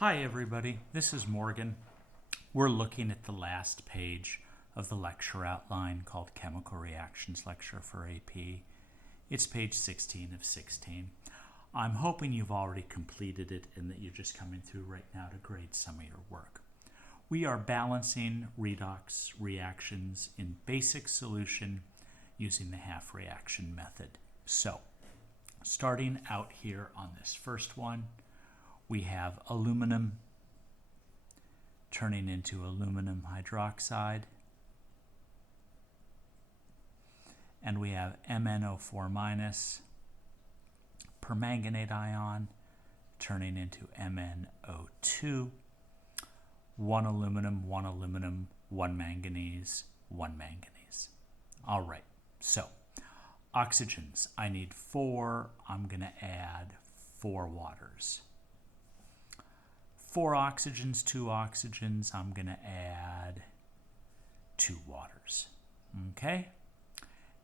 Hi everybody, this is Morgan. We're looking at the last page of the lecture outline called Chemical Reactions Lecture for AP. It's page 16 of 16. I'm hoping you've already completed it and that you're just coming through right now to grade some of your work. We are balancing redox reactions in basic solution using the half reaction method. So, starting out here on this first one, we have aluminum turning into aluminum hydroxide, and we have MnO4- permanganate ion turning into MnO2, one aluminum, one manganese, one manganese. All right, so oxygens, I need 4. I'm going to add 4 waters. 4 oxygens, 2 oxygens, I'm going to add 2 waters. Okay?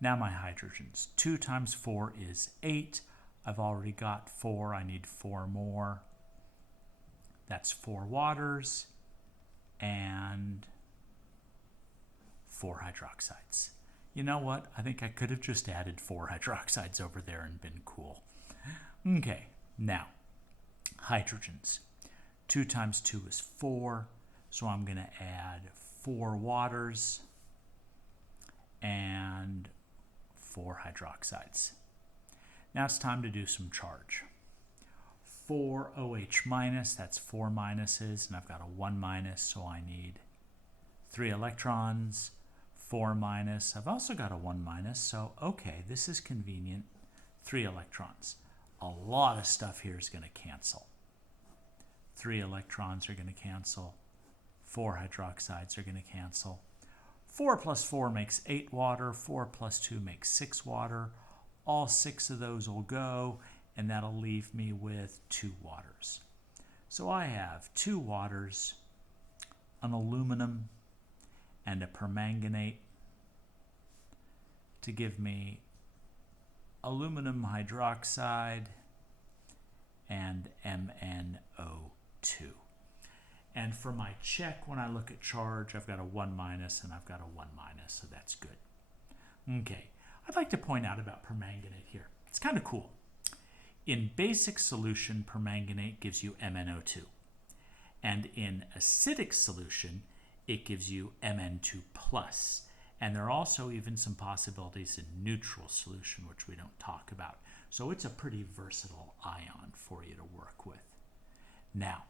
Now my hydrogens. 2 times 4 is 8. I've already got 4. I need 4 more. That's 4 waters and 4 hydroxides. You know what? I think I could have just added 4 hydroxides over there and been cool. Okay, now, hydrogens. 2 times 2 is 4, so I'm going to add 4 waters and 4 hydroxides. Now it's time to do some charge. 4 OH-, that's 4 minuses, and I've got a 1-, so I need 3 electrons. 4-, I've also got a 1-, so okay, this is convenient. 3 electrons. A lot of stuff here is going to cancel. 3 electrons are going to cancel. 4 hydroxides are going to cancel. 4 plus 4 makes 8 water. 4 plus 2 makes 6 water. All 6 of those will go, and that'll leave me with 2 waters. So I have 2 waters, an aluminum, and a permanganate to give me aluminum hydroxide and MnO2. And for my check, when I look at charge, I've got a 1- and I've got a 1-, so that's good. Okay, I'd like to point out about permanganate here. It's kind of cool. In basic solution, permanganate gives you MnO2. And in acidic solution, it gives you Mn2+. And there are also even some possibilities in neutral solution, which we don't talk about. So it's a pretty versatile ion for you to work with. Now,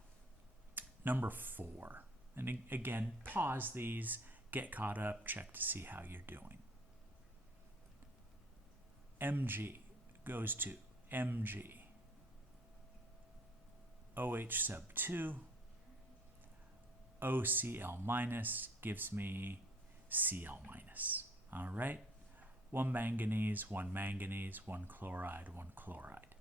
number 4. And again, pause these, get caught up, check to see how you're doing. Mg goes to Mg, OH sub 2, OCl- gives me Cl-. All right? 1 manganese, 1 manganese, 1 chloride, 1 chloride.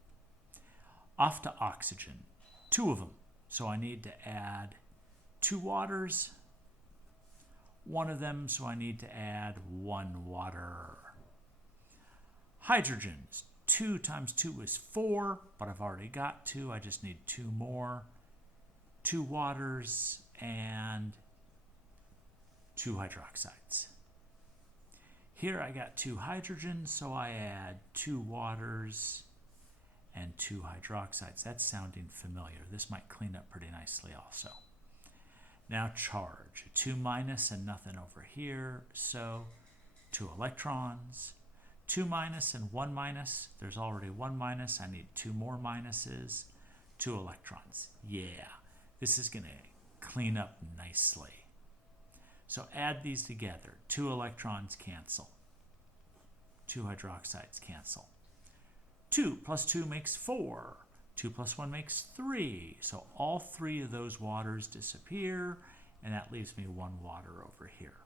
Off to oxygen. 2 of them. So I need to add 2 waters. 1 of them, so I need to add 1 water. Hydrogens. 2 times 2 is 4, but I've already got 2. I just need 2 more. 2 waters and 2 hydroxides. Here I got 2 hydrogens, so I add 2 waters and 2 hydroxides. That's sounding familiar. This might clean up pretty nicely also. Now charge. 2- and nothing over here, so 2 electrons. 2- and 1-. There's already 1-. I need 2 more minuses. 2 electrons. Yeah, this is going to clean up nicely. So add these together. 2 electrons cancel. 2 hydroxides cancel. 2 plus 2 makes 4. 2 plus 1 makes 3. So all 3 of those waters disappear, and that leaves me 1 water over here.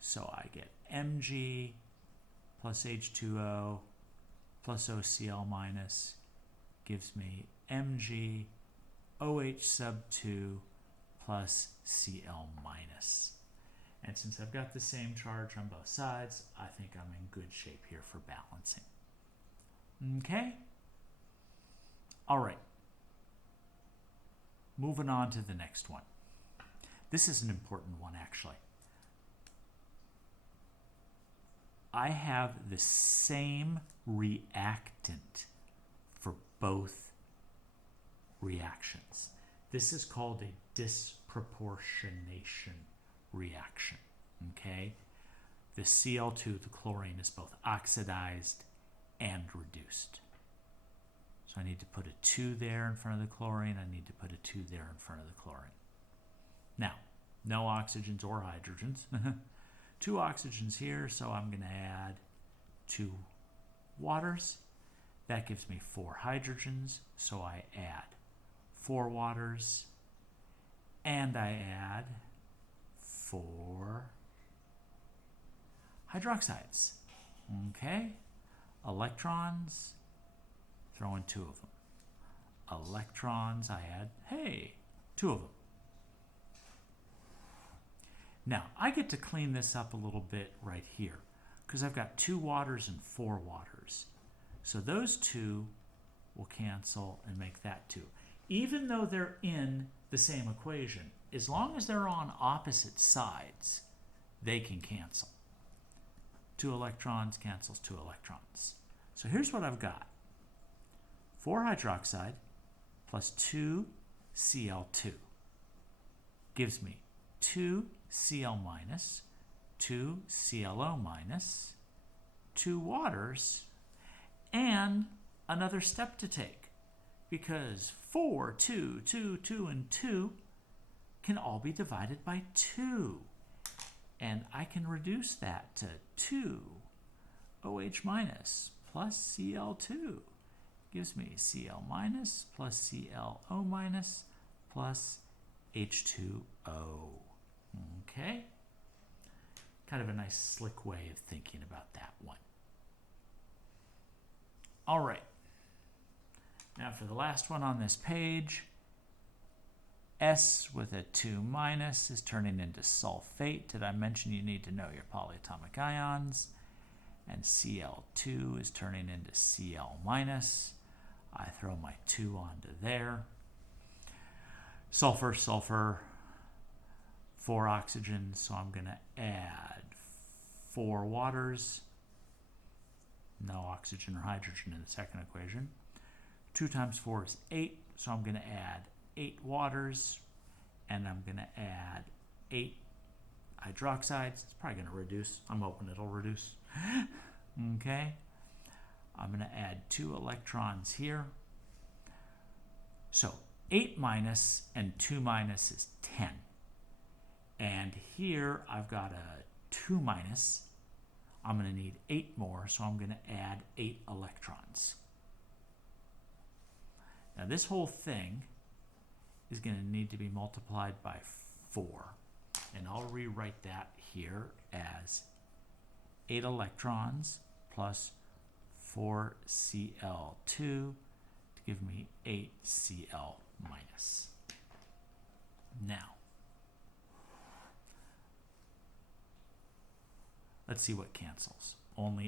So I get Mg plus H2O plus OCl- gives me Mg OH sub 2 plus Cl-. And since I've got the same charge on both sides, I think I'm in good shape here for balancing. Okay? All right. moving on to the next one. This is an important one, actually. I have the same reactant for both reactions. This is called a disproportionation reaction, okay? The Cl2, the chlorine, is both oxidized and reduced. So I need to put a 2 there in front of the chlorine. I need to put a 2 there in front of the chlorine. Now, no oxygens or hydrogens. 2 oxygens here, so I'm going to add 2 waters. That gives me 4 hydrogens, so I add 4 waters, and I add 4 hydroxides. Okay? Electrons, throw in 2 of them. Electrons, I add, 2 of them. Now, I get to clean this up a little bit right here because I've got 2 waters and 4 waters. So those 2 will cancel and make that 2. Even though they're in the same equation, as long as they're on opposite sides, they can cancel. 2 electrons cancels 2 electrons. So here's what I've got. 4 hydroxide plus 2 Cl2 gives me 2 Cl minus, 2 ClO minus, 2 waters, and another step to take, because 4, 2, 2, 2, and 2 can all be divided by 2. And I can reduce that to 2 OH minus plus Cl2 gives me Cl minus plus ClO minus plus H2O. Okay? Kind of a nice slick way of thinking about that one. All right. Now for the last one on this page, S with a 2 minus is turning into sulfate. Did I mention you need to know your polyatomic ions? And Cl2 is turning into Cl minus. I throw my 2 onto there. Sulfur, sulfur, 4 oxygens, so I'm going to add 4 waters. No oxygen or hydrogen in the second equation. 2 times 4 is 8, so I'm going to add 8 waters, and I'm going to add 8 hydroxides. It's probably going to reduce. I'm hoping it'll reduce. Okay. I'm going to add 2 electrons here. So 8 minus and 2 minus is 10. And here I've got a 2 minus. I'm going to need 8 more, so I'm going to add 8 electrons. Now this whole thing is going to need to be multiplied by 4. And I'll rewrite that here as 8 electrons plus 4 Cl2 to give me 8 Cl minus. Now, let's see what cancels. Only